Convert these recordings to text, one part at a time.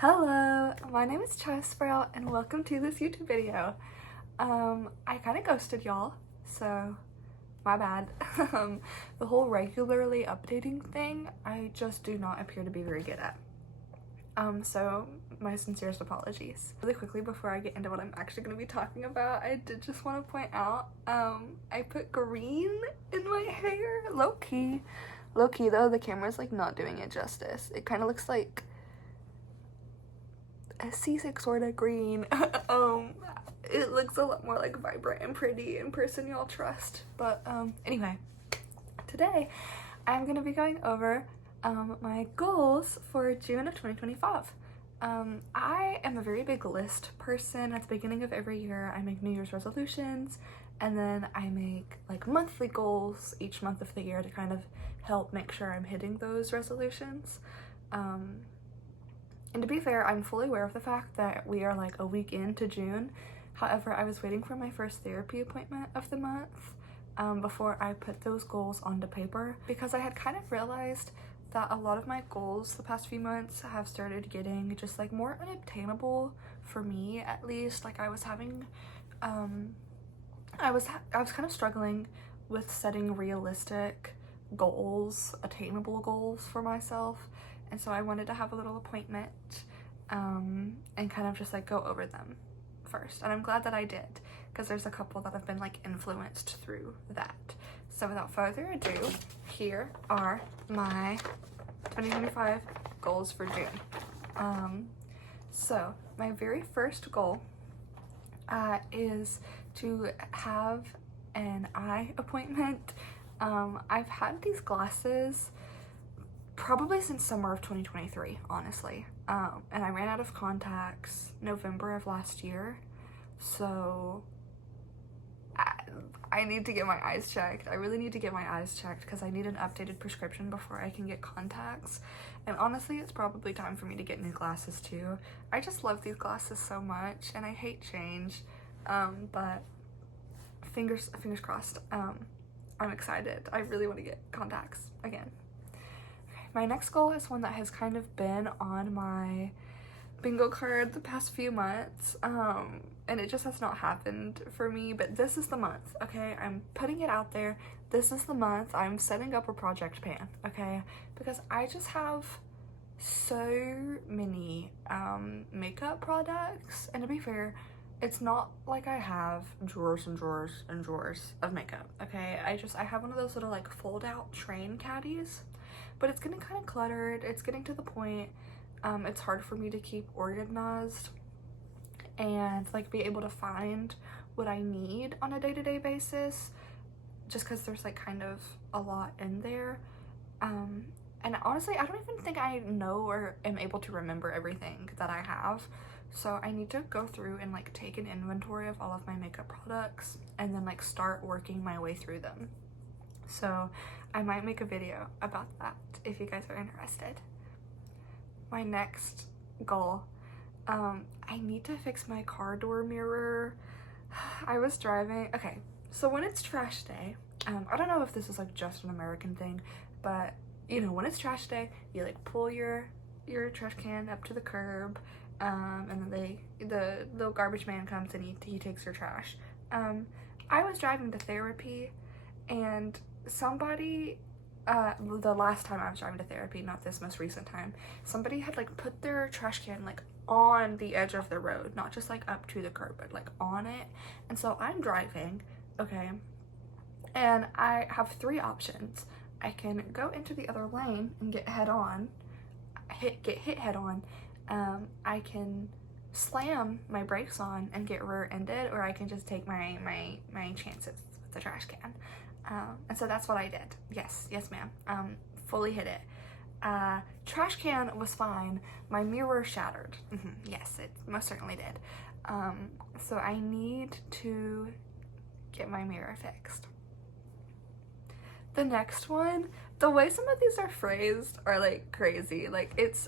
Hello, my name is Chai Sprout and welcome to this YouTube video. I kind of ghosted y'all, so my bad. The whole regularly updating thing, I just do not appear to be very good at. So my sincerest apologies. Really quickly before I get into what I'm actually going to be talking about, I did just want to point out, I put green in my hair, low-key. Low-key though, the camera's like not doing it justice. It kind of looks like a C6 sort of green. It looks a lot more like vibrant and pretty in person, y'all trust. But anyway, today I'm gonna be going over my goals for June of 2025. I am a very big list person. At the beginning of every year I make New Year's resolutions, and then I make like monthly goals each month of the year to kind of help make sure I'm hitting those resolutions. And to be fair, I'm fully aware of the fact that we are like a week into June. However, I was waiting for my first therapy appointment of the month before I put those goals onto paper, because I had kind of realized that a lot of my goals the past few months have started getting just like more unobtainable for me, at least. Like I was having, I was kind of struggling with setting realistic goals, attainable goals for myself. And so I wanted to have a little appointment and kind of just like go over them first. And I'm glad that I did, because there's a couple that have been like influenced through that. So without further ado, here are my 2025 goals for June. So my very first goal is to have an eye appointment. I've had these glasses probably since summer of 2023, honestly. And I ran out of contacts November of last year, so I need to get my eyes checked. I really need to get my eyes checked because I need an updated prescription before I can get contacts. And honestly, it's probably time for me to get new glasses too. I just love these glasses so much and I hate change, but fingers crossed. I'm excited. I really want to get contacts again. My next goal is one that has kind of been on my bingo card the past few months, and it just has not happened for me, but this is the month, okay? I'm putting it out there. This is the month. I'm setting up a project pan, okay? Because I just have so many makeup products, and to be fair, it's not like I have drawers and drawers and drawers of makeup, okay? I have one of those little like fold out train caddies, but it's getting kind of cluttered. It's getting to the point, it's hard for me to keep organized and like be able to find what I need on a day-to-day basis, just because there's like kind of a lot in there. And honestly, I don't even think I know or am able to remember everything that I have. So I need to go through and like take an inventory of all of my makeup products and then like start working my way through them. So I might make a video about that if you guys are interested. My next goal, I need to fix my car door mirror. I was driving, okay, so when it's trash day, I don't know if this is like just an American thing, but you know, when it's trash day, you like pull your trash can up to the curb, and then the garbage man comes and he takes your trash. I was driving to therapy, and somebody, the last time I was driving to therapy, not this most recent time, somebody had like put their trash can like on the edge of the road, not just like up to the curb, but like on it. And so I'm driving, okay, and I have three options. I can go into the other lane and get hit head on. I can slam my brakes on and get rear-ended, or I can just take my chances with the trash can. And so that's what I did. Yes ma'am. Fully hit it. Trash can was fine. My mirror shattered. Yes, it most certainly did. So I need to get my mirror fixed. The next one, the way some of these are phrased are like crazy. Like it's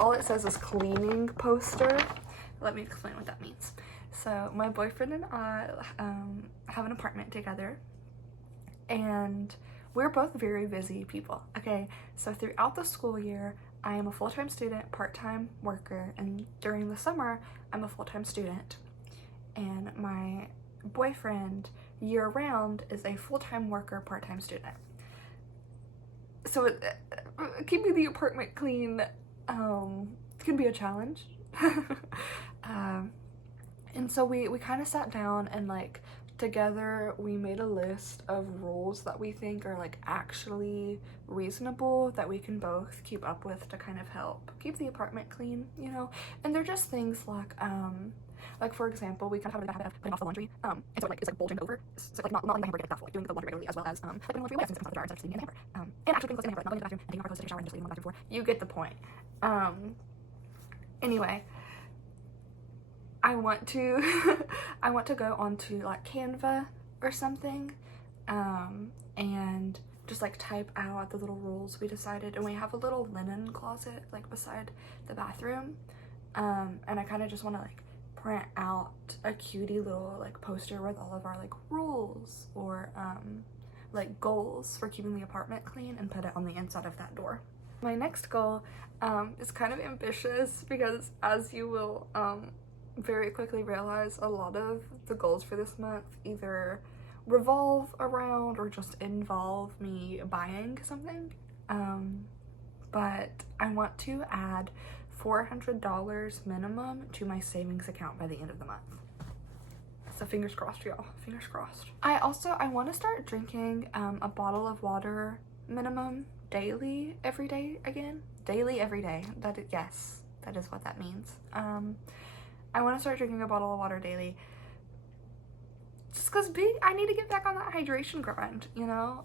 all it says is cleaning poster. Let me explain what that means. So my boyfriend and I have an apartment together, and we're both very busy people, okay? So throughout the school year, I am a full-time student, part-time worker, and during the summer, I'm a full-time student. And my boyfriend, year-round, is a full-time worker, part-time student. So keeping the apartment clean can be a challenge. And so we kind of sat down and like together we made a list of rules that we think are like actually reasonable that we can both keep up with to kind of help keep the apartment clean, you know. And they're just things like for example, we kind of have a habit of putting off the laundry, and so like it's like bulging over, so like not letting the hamper get that full, like doing the laundry regularly, as well as like putting laundry away as soon as it comes out of the dryer instead of sitting in the hamper, and actually putting clothes in the hamper, like not going to the bathroom and taking off our clothes to take a shower and just leaving them in the bathroom before. You get the point. Anyway, I want to go onto like Canva or something, and just like type out the little rules we decided. And we have a little linen closet like beside the bathroom, and I kind of just want to like print out a cutie little like poster with all of our like rules or like goals for keeping the apartment clean and put it on the inside of that door. My next goal is kind of ambitious because, as you will very quickly realize, a lot of the goals for this month either revolve around or just involve me buying something, but I want to add $400 minimum to my savings account by the end of the month. So fingers crossed, y'all, fingers crossed. I want to start drinking a bottle of water minimum daily every day again. Daily every day. Yes, that is what that means. I want to start drinking a bottle of water daily just because I need to get back on that hydration grind, you know?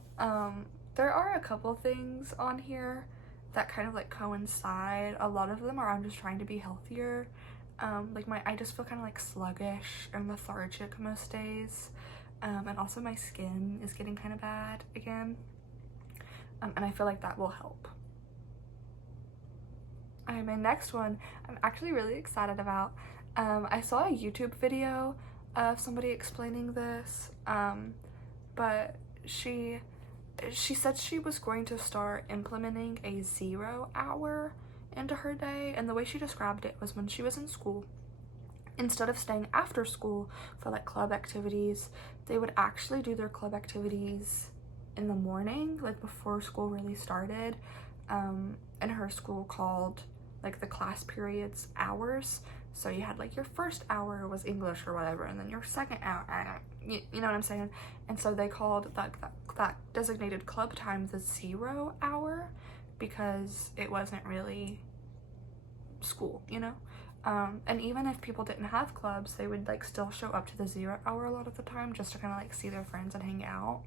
There are a couple things on here that kind of like coincide. A lot of them are I'm just trying to be healthier. Like I just feel kind of like sluggish and lethargic most days. And also my skin is getting kind of bad again. And I feel like that will help. My next one I'm actually really excited about. I saw a YouTube video of somebody explaining this, but she said she was going to start implementing a 0 hour into her day, and the way she described it was when she was in school, instead of staying after school for like club activities, they would actually do their club activities in the morning, like before school really started. And her school called like the class periods hours. So you had like your first hour was English or whatever, and then your second hour, you know what I'm saying? And so they called that designated club time the 0 hour because it wasn't really school, you know? And even if people didn't have clubs, they would like still show up to the 0 hour a lot of the time just to kind of like see their friends and hang out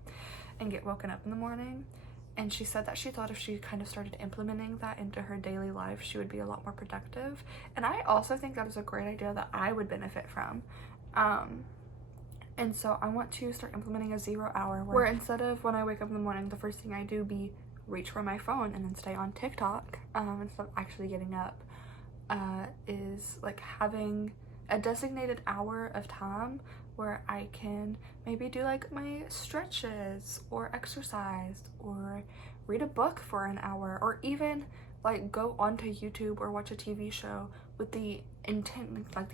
and get woken up in the morning. And she said that she thought if she kind of started implementing that into her daily life, she would be a lot more productive. And I also think that is a great idea that I would benefit from. And so I want to start implementing a 0 hour where instead of when I wake up in the morning, the first thing I do be reach for my phone and then stay on TikTok, instead of actually getting up, is like having a designated hour of time where I can maybe do like my stretches or exercise or read a book for an hour, or even like go onto YouTube or watch a TV show with the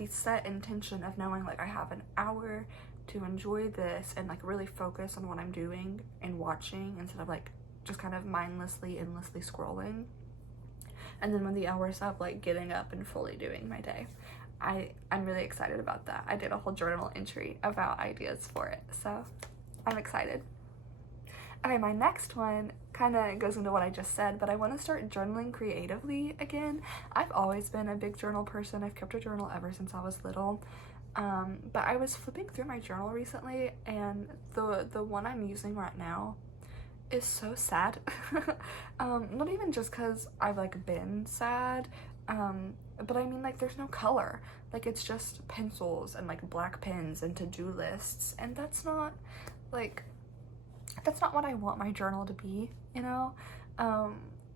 set intention of knowing like I have an hour to enjoy this and like really focus on what I'm doing and watching instead of like just kind of mindlessly, endlessly scrolling. And then when the hour's up, like getting up and fully doing my day. I'm really excited about that. I did a whole journal entry about ideas for it, so I'm excited. Okay, my next one kind of goes into what I just said, but I want to start journaling creatively again. I've always been a big journal person. I've kept a journal ever since I was little. But I was flipping through my journal recently, and the one I'm using right now is so sad. Not even just because I've like been sad, but I mean like there's no color. Like it's just pencils and like black pens and to-do lists, and that's not what I want my journal to be, you know?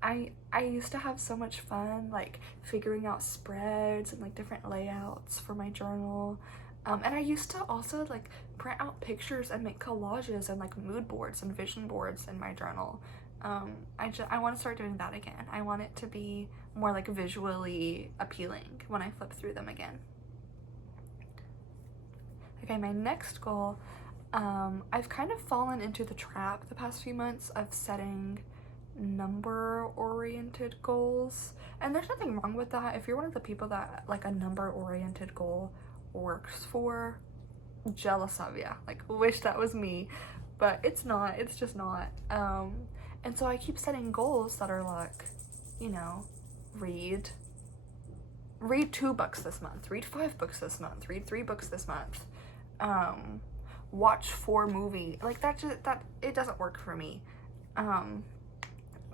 I used to have so much fun like figuring out spreads and like different layouts for my journal. And I used to also like print out pictures and make collages and like mood boards and vision boards in my journal. I want to start doing that again. I want it to be more like visually appealing when I flip through them again. Okay, my next goal, I've kind of fallen into the trap the past few months of setting number-oriented goals, and there's nothing wrong with that. If you're one of the people that like a number-oriented goal works for, jealous of ya. Like, wish that was me, but it's not. It's just not. And so I keep setting goals that are like, you know, read 2 books this month, read 5 books this month, read 3 books this month, watch 4 movies. Like, that it doesn't work for me.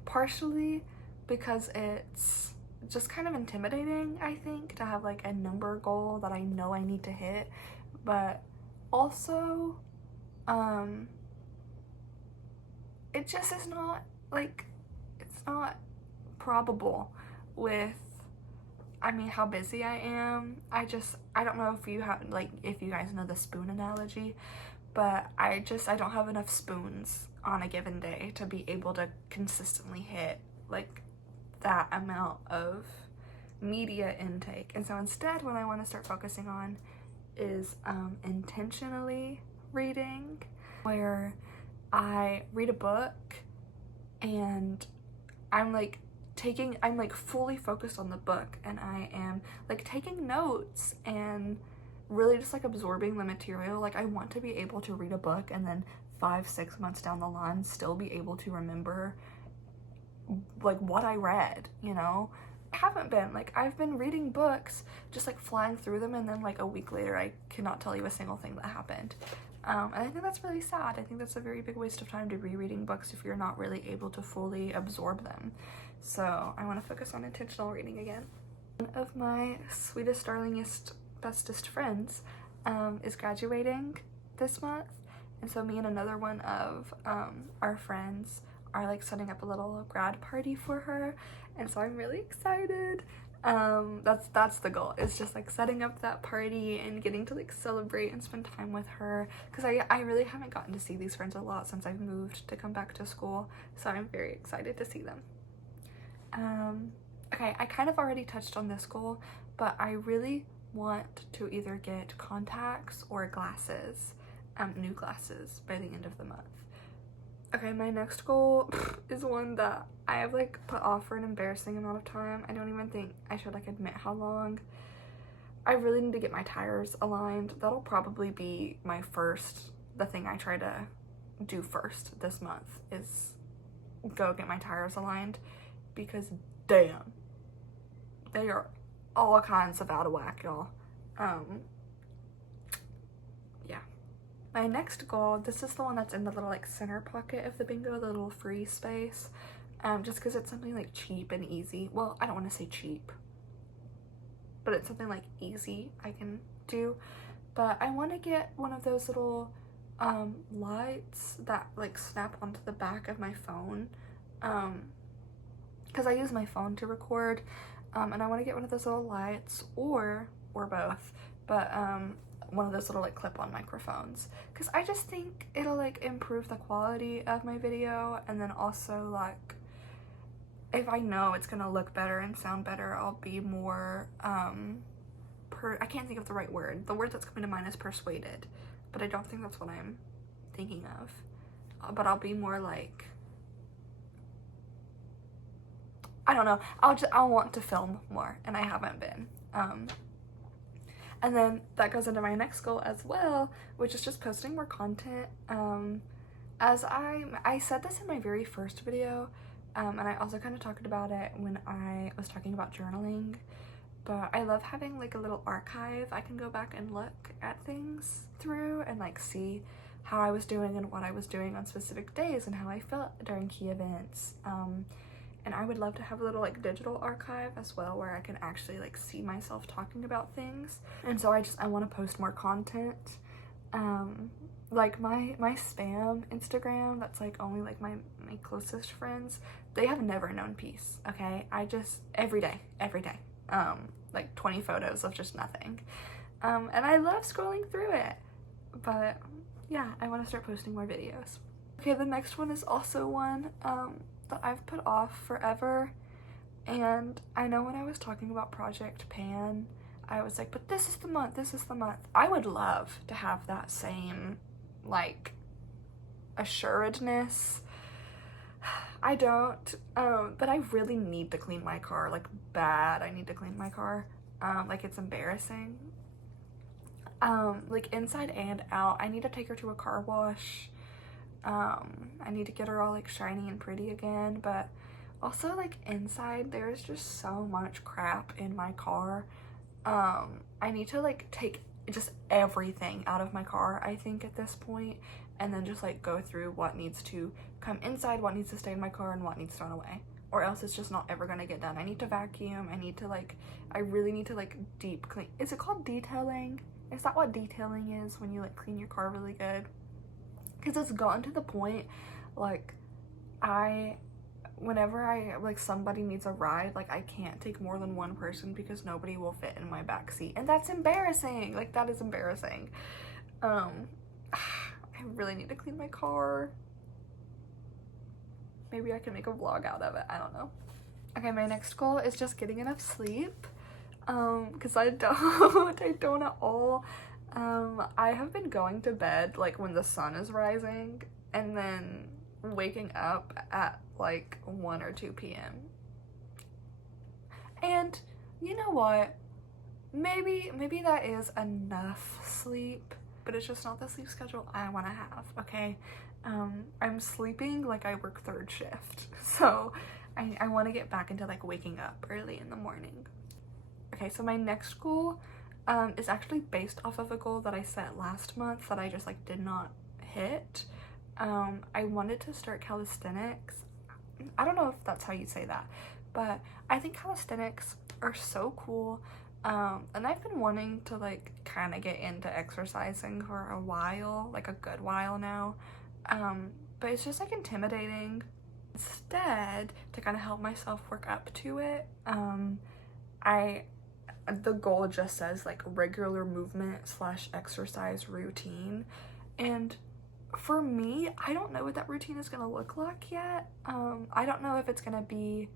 Partially because it's just kind of intimidating, I think, to have like a number goal that I know I need to hit, but also it just is not, like, it's not probable with, I mean, how busy I am. I don't know if you have, like, if you guys know the spoon analogy, but I don't have enough spoons on a given day to be able to consistently hit, like, that amount of media intake. And so instead, what I want to start focusing on is intentionally reading, where I read a book and I'm fully focused on the book, and I am like taking notes and really just like absorbing the material. Like, I want to be able to read a book and then 5-6 months down the line still be able to remember like what I read, you know? I haven't been, like, I've been reading books, just like flying through them, and then like a week later I cannot tell you a single thing that happened. And I think that's really sad. I think that's a very big waste of time to be reading books if you're not really able to fully absorb them. So I want to focus on intentional reading again. One of my sweetest, darlingest, bestest friends is graduating this month, and so me and another one of our friends are like setting up a little grad party for her, and so I'm really excited. That's the goal. It's just like setting up that party and getting to like celebrate and spend time with her, because I really haven't gotten to see these friends a lot since I've moved to come back to school, so I'm very excited to see them. Okay, I kind of already touched on this goal, but I really want to either get contacts or glasses, new glasses, by the end of the month. Okay, my next goal is one that I have like put off for an embarrassing amount of time. I don't even think I should like admit how long. I really need to get my tires aligned. That'll probably be the thing I try to do first this month, is go get my tires aligned, because damn, they are all kinds of out of whack, y'all. Yeah. My next goal, this is the one that's in the little like center pocket of the bingo, the little free space, just because it's something like cheap and easy. Well, I don't want to say cheap, but it's something like easy I can do. But I want to get one of those little lights that like snap onto the back of my phone, because I use my phone to record, and I want to get one of those little lights, or both, but one of those little like clip-on microphones, because I just think it'll like improve the quality of my video, and then also like if I know it's gonna look better and sound better, I'll be more I can't think of the right word. The word that's coming to mind is persuaded, but I don't think that's what I'm thinking of. But I'll be more like, I don't know, I'll want to film more, and I haven't been. And then that goes into my next goal as well, which is just posting more content. As I said this in my very first video, and I also kind of talked about it when I was talking about journaling, but I love having like a little archive I can go back and look at things through and like see how I was doing and what I was doing on specific days and how I felt during key events. And I would love to have a little like digital archive as well, where I can actually like see myself talking about things. And so I want to post more content. Like my spam Instagram, that's like only like my closest friends, they have never known peace, okay? I just every day, like 20 photos of just nothing, and I love scrolling through it. But yeah, I want to start posting more videos. Okay, the next one is also one that I've put off forever. And I know when I was talking about Project Pan, I was like, but this is the month, this is the month. I would love to have that same, like, assuredness. I don't, but I really need to clean my car, like, bad. I need to clean my car. Like, it's embarrassing. Like, inside and out. I need to take her to a car wash. I need to get her all, like, shiny and pretty again, but also, like, inside, there's just so much crap in my car. I need to, like, take just everything out of my car, I think, at this point, and then just, like, go through what needs to come inside, what needs to stay in my car, and what needs thrown away, or else it's just not ever gonna get done. I need to vacuum. I need to, like, I really need to, like, deep clean. Is it called detailing? Is that what detailing is, when you, like, clean your car really good? Because it's gotten to the point, like, whenever like, somebody needs a ride, like, I can't take more than one person because nobody will fit in my back seat, and that's embarrassing. Like, that is embarrassing. I really need to clean my car. Maybe I can make a vlog out of it. I don't know. Okay, my next goal is just getting enough sleep, because I don't at all. I have been going to bed, like, when the sun is rising, and then waking up at, like, 1 or 2 p.m. And you know what? Maybe that is enough sleep, but it's just not the sleep schedule I want to have, okay? I'm sleeping like I work 3rd shift, so I want to get back into, like, waking up early in the morning. Okay, so my next goal is actually based off of a goal that I set last month that I just, like, did not hit. I wanted to start calisthenics. I don't know if that's how you say that, but I think calisthenics are so cool. And I've been wanting to, like, kind of get into exercising for a while, like a good while now. But it's just, like, intimidating. Instead, to kind of help myself work up to it, the goal just says, like, regular movement / exercise routine. And for me, I don't know what that routine is gonna look like yet. I don't know if it's gonna be,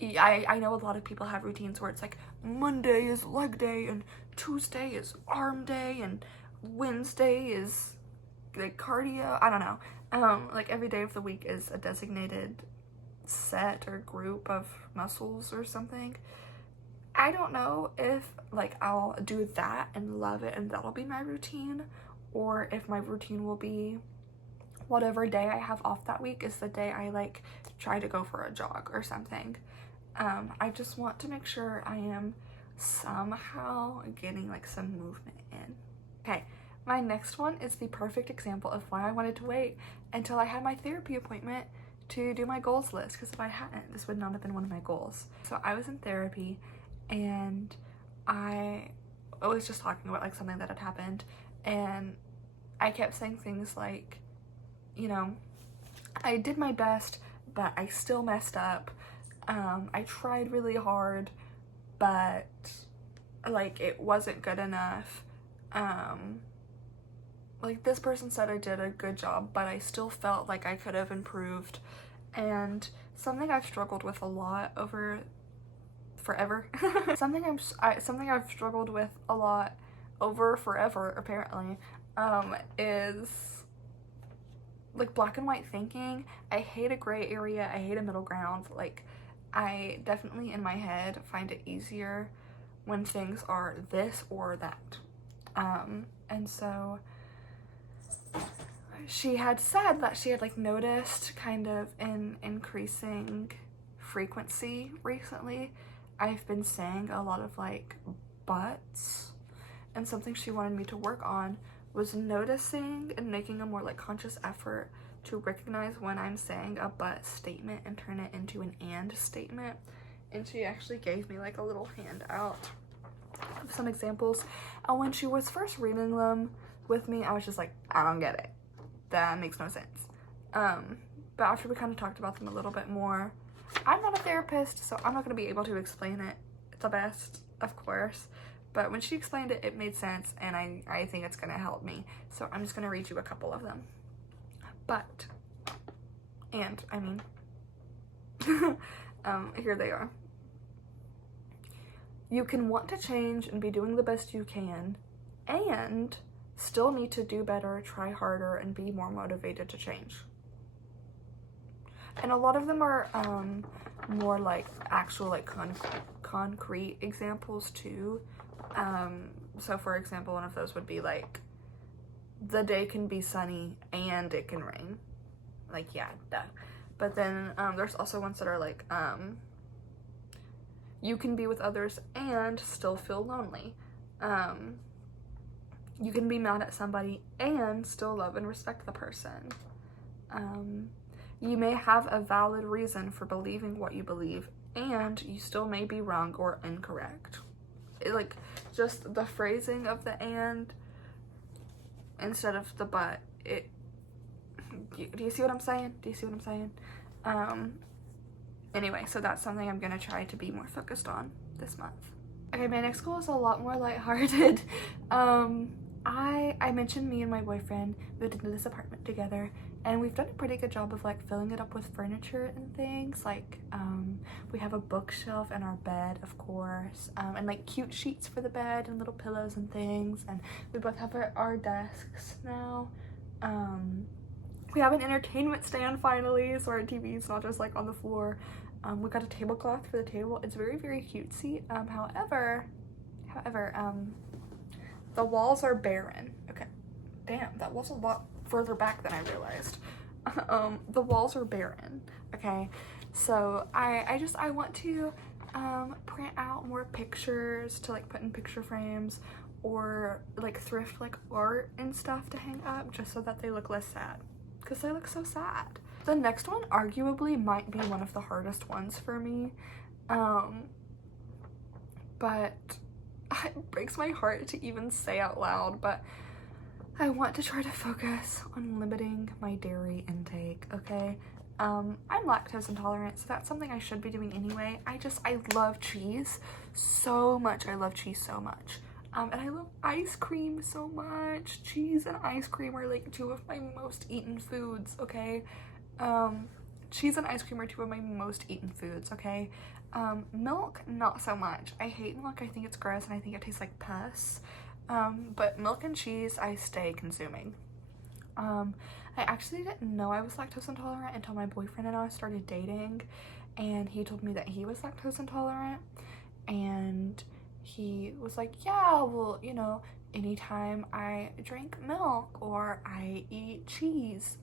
I know a lot of people have routines where it's like Monday is leg day and Tuesday is arm day and Wednesday is, like, cardio. I don't know. Like, every day of the week is a designated set or group of muscles or something. I don't know if, like, I'll do that and love it and that'll be my routine, or if my routine will be whatever day I have off that week is the day I, like, try to go for a jog or something. I just want to make sure I am somehow getting, like, some movement in. Okay, my next one is the perfect example of why I wanted to wait until I had my therapy appointment to do my goals list, because if I hadn't, this would not have been one of my goals. So I was in therapy, and I was just talking about, like, something that had happened, and I kept saying things like, you know, I did my best, but I still messed up. I tried really hard, but, like, it wasn't good enough. Like, this person said I did a good job, but I still felt like I could have improved. And something I've struggled with a lot over forever. something I've struggled with a lot over forever, apparently, is, like, black and white thinking. I hate a gray area. I hate a middle ground. Like, I definitely, in my head, find it easier when things are this or that. And so she had said that she had, like, noticed kind of an increasing frequency recently. I've been saying a lot of, like, buts, and something she wanted me to work on was noticing and making a more, like, conscious effort to recognize when I'm saying a but statement and turn it into an and statement. And she actually gave me, like, a little handout of some examples, and when she was first reading them with me, I was just like, I don't get it. That makes no sense. But after we kind of talked about them a little bit more, I'm not a therapist, so I'm not going to be able to explain it the best, of course. But when she explained it, it made sense, and I think it's going to help me. So I'm just going to read you a couple of them. But, and, I mean, Here they are. You can want to change and be doing the best you can, and still need to do better, try harder, and be more motivated to change. And a lot of them are more like actual like concrete examples too. So for example, one of those would be like, the day can be sunny and it can rain. Like, yeah, duh. But then there's also ones that are like, you can be with others and still feel lonely. You can be mad at somebody and still love and respect the person. You may have a valid reason for believing what you believe, and you still may be wrong or incorrect. Like, just the phrasing of the and instead of the but. Do you see what I'm saying? Do you see what I'm saying? Anyway, so that's something I'm gonna try to be more focused on this month. Okay, my next goal is a lot more lighthearted. I mentioned me and my boyfriend moved into this apartment together, and we've done a pretty good job of like filling it up with furniture and things. Like, we have a bookshelf and our bed, of course, and like cute sheets for the bed and little pillows and things. And we both have our desks now. We have an entertainment stand finally, so our TV's not just like on the floor. We got a tablecloth for the table. It's very, very cutesy. However, the walls are barren. Okay, damn, that was a lot further back than I realized. The walls are barren. Okay, so I want to print out more pictures to like put in picture frames, or like thrift like art and stuff to hang up, just so that they look less sad, because they look so sad. The next one arguably might be one of the hardest ones for me, but it breaks my heart to even say out loud, but I want to try to focus on limiting my dairy intake, okay? I'm lactose intolerant, so that's something I should be doing anyway. I love cheese so much. I love cheese so much. And I love ice cream so much. Cheese and ice cream are like two of my most eaten foods, okay? Cheese and ice cream are two of my most eaten foods, okay? Milk, not so much. I hate milk. I think it's gross and I think it tastes like pus. But milk and cheese, I stay consuming. I actually didn't know I was lactose intolerant until my boyfriend and I started dating, and he told me that he was lactose intolerant, and he was like, yeah, well, you know, anytime I drink milk or I eat cheese,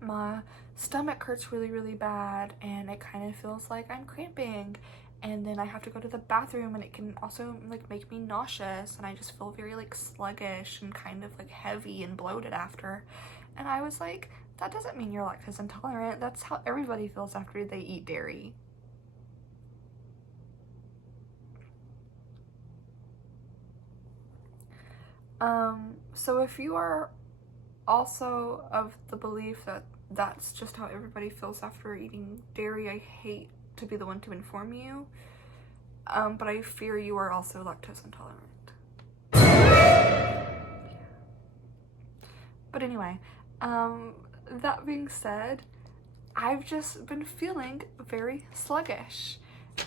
my stomach hurts really, really bad, and it kind of feels like I'm cramping, and then I have to go to the bathroom, and it can also like make me nauseous, and I just feel very like sluggish and kind of like heavy and bloated after. And I was like, that doesn't mean you're lactose intolerant. That's how everybody feels after they eat dairy. So if you are also of the belief that that's just how everybody feels after eating dairy, I hate to be the one to inform you, but I fear you are also lactose intolerant. But anyway, that being said, I've just been feeling very sluggish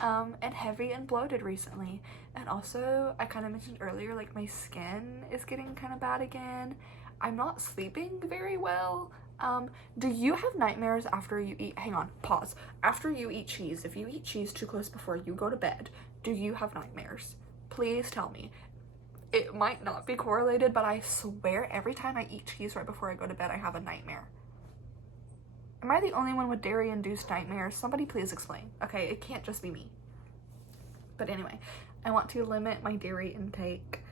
and heavy and bloated recently. And also, I kind of mentioned earlier, like my skin is getting kind of bad again. I'm not sleeping very well. Do you have nightmares after you eat, hang on, pause. After you eat cheese, if you eat cheese too close before you go to bed, do you have nightmares? Please tell me. It might not be correlated, but I swear every time I eat cheese right before I go to bed, I have a nightmare. Am I the only one with dairy-induced nightmares? Somebody please explain. Okay, it can't just be me. But anyway, I want to limit my dairy intake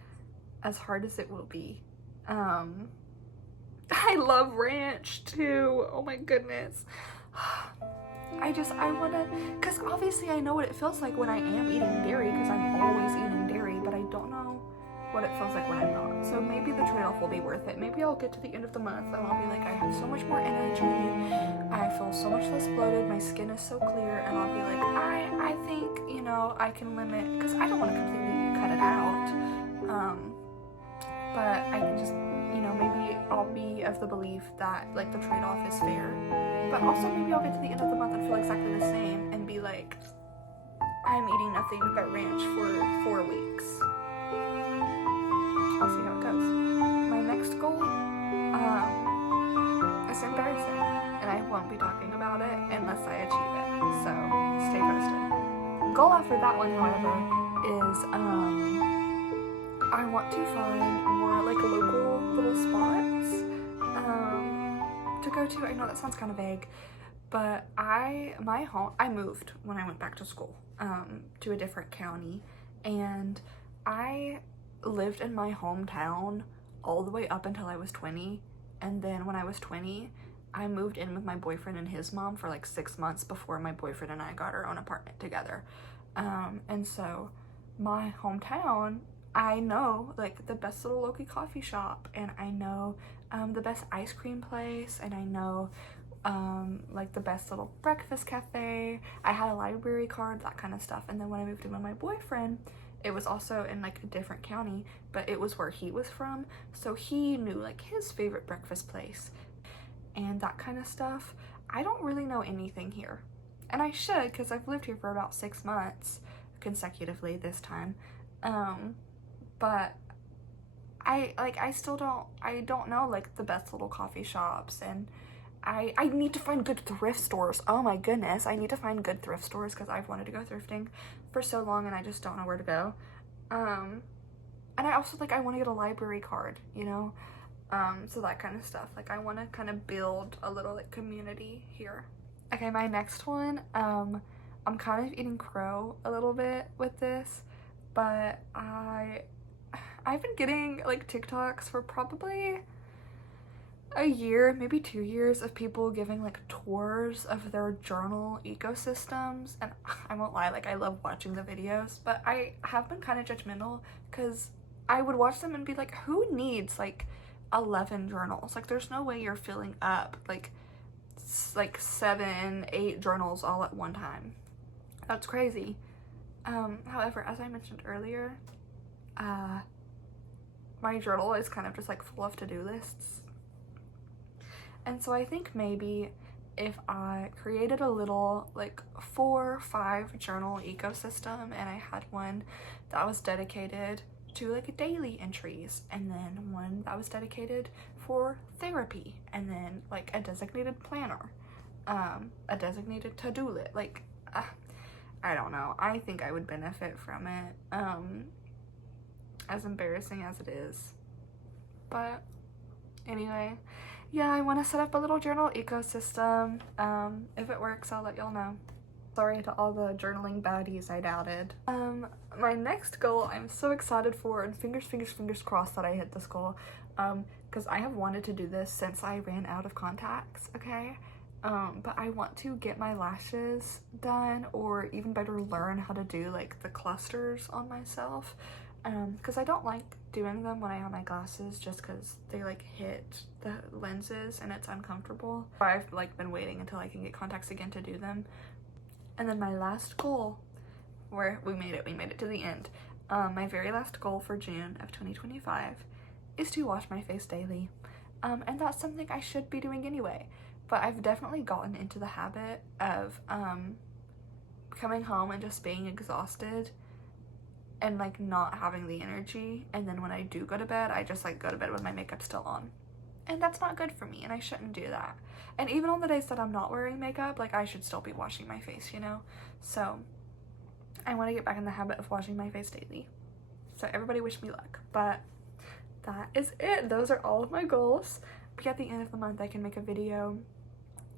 as hard as it will be. I love ranch too. Oh my goodness. I wanna, cause obviously I know what it feels like when I am eating dairy, because I'm always eating dairy, but I don't know what it feels like when I'm not. So maybe the trade-off will be worth it. Maybe I'll get to the end of the month and I'll be like, I have so much more energy, I feel so much less bloated, my skin is so clear, and I'll be like, I think, you know, I can limit, because I don't want to completely cut it out, but I can just, you know, maybe I'll be of the belief that like the trade-off is fair, But also maybe I'll get to the end of the month and feel exactly the same and be like, I'm eating nothing but ranch for 4 weeks. I'll see how it goes. My next goal is embarrassing, and I won't be talking about it unless I achieve it. So stay posted. Goal after that one, however, is I want to find more like local little spots to go to. I know that sounds kind of vague, but I moved when I went back to school to a different county, and I lived in my hometown all the way up until I was 20, and then when I was 20 I moved in with my boyfriend and his mom for like 6 months before my boyfriend and I got our own apartment together. And so my hometown, I know like the best little local coffee shop, and I know the best ice cream place, and I know like the best little breakfast cafe. I had a library card, that kind of stuff. And then when I moved in with my boyfriend, it was also in like a different county, but it was where he was from, so he knew like his favorite breakfast place and that kind of stuff. I don't really know anything here, and I should, because I've lived here for about 6 months consecutively this time. But I don't know like the best little coffee shops, and I need to find good thrift stores. Oh my goodness, I need to find good thrift stores because I've wanted to go thrifting for so long and I just don't know where to go. And I also I want to get a library card, you know? So that kind of stuff. Like I want to kind of build a little like community here. Okay, my next one, I'm kind of eating crow a little bit with this, but I've been getting like TikToks for probably a year, maybe 2 years, of people giving like tours of their journal ecosystems, and I won't lie, like I love watching the videos, but I have been kind of judgmental because I would watch them and be like, who needs like 11 journals? Like there's no way you're filling up like 7, 8 journals all at one time. That's crazy. However, as I mentioned earlier, my journal is kind of just like full of to-do lists. And so I think maybe if I created a little like 4 or 5 journal ecosystem, and I had one that was dedicated to like daily entries, and then one that was dedicated for therapy, and then like a designated planner, a designated to-do list, like I don't know, I think I would benefit from it, as embarrassing as it is. But anyway, yeah, I want to set up a little journal ecosystem. If it works, I'll let y'all know. Sorry to all the journaling baddies I doubted. My next goal I'm so excited for, and fingers crossed that I hit this goal, because I have wanted to do this since I ran out of contacts, okay? But I want to get my lashes done, or even better, learn how to do like the clusters on myself, because I don't like doing them when I have my glasses, just because they like hit the lenses and it's uncomfortable. I've like been waiting until I can get contacts again to do them. And then my last goal, where we made it to the end, my very last goal for June of 2025 is to wash my face daily, and that's something I should be doing anyway, but I've definitely gotten into the habit of coming home and just being exhausted and like not having the energy, and then when I do go to bed, I just like go to bed with my makeup still on, and that's not good for me, and I shouldn't do that. And even on the days that I'm not wearing makeup, like I should still be washing my face, you know? So I want to get back in the habit of washing my face daily. So everybody wish me luck. But that is it. Those are all of my goals. Maybe at the end of the month I can make a video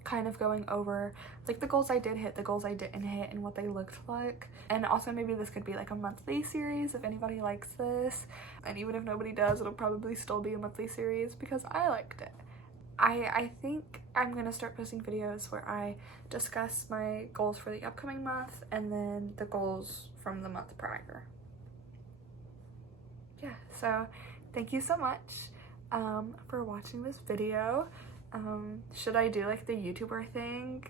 kind of going over like the goals I did hit, the goals I didn't hit, and what they looked like. And also maybe this could be like a monthly series if anybody likes this, and even if nobody does, it'll probably still be a monthly series because I liked it. I think I'm gonna start posting videos where I discuss my goals for the upcoming month and then the goals from the month prior. Yeah, so thank you so much for watching this video. Should I do like the YouTuber thing?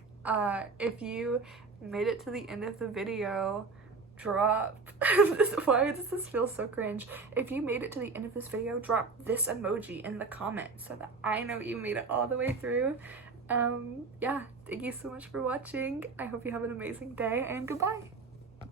If you made it to the end of the video, drop why does this feel so cringe? If you made it to the end of this video, drop this emoji in the comments so that I know you made it all the way through. Yeah, thank you so much for watching. I hope you have an amazing day, and goodbye.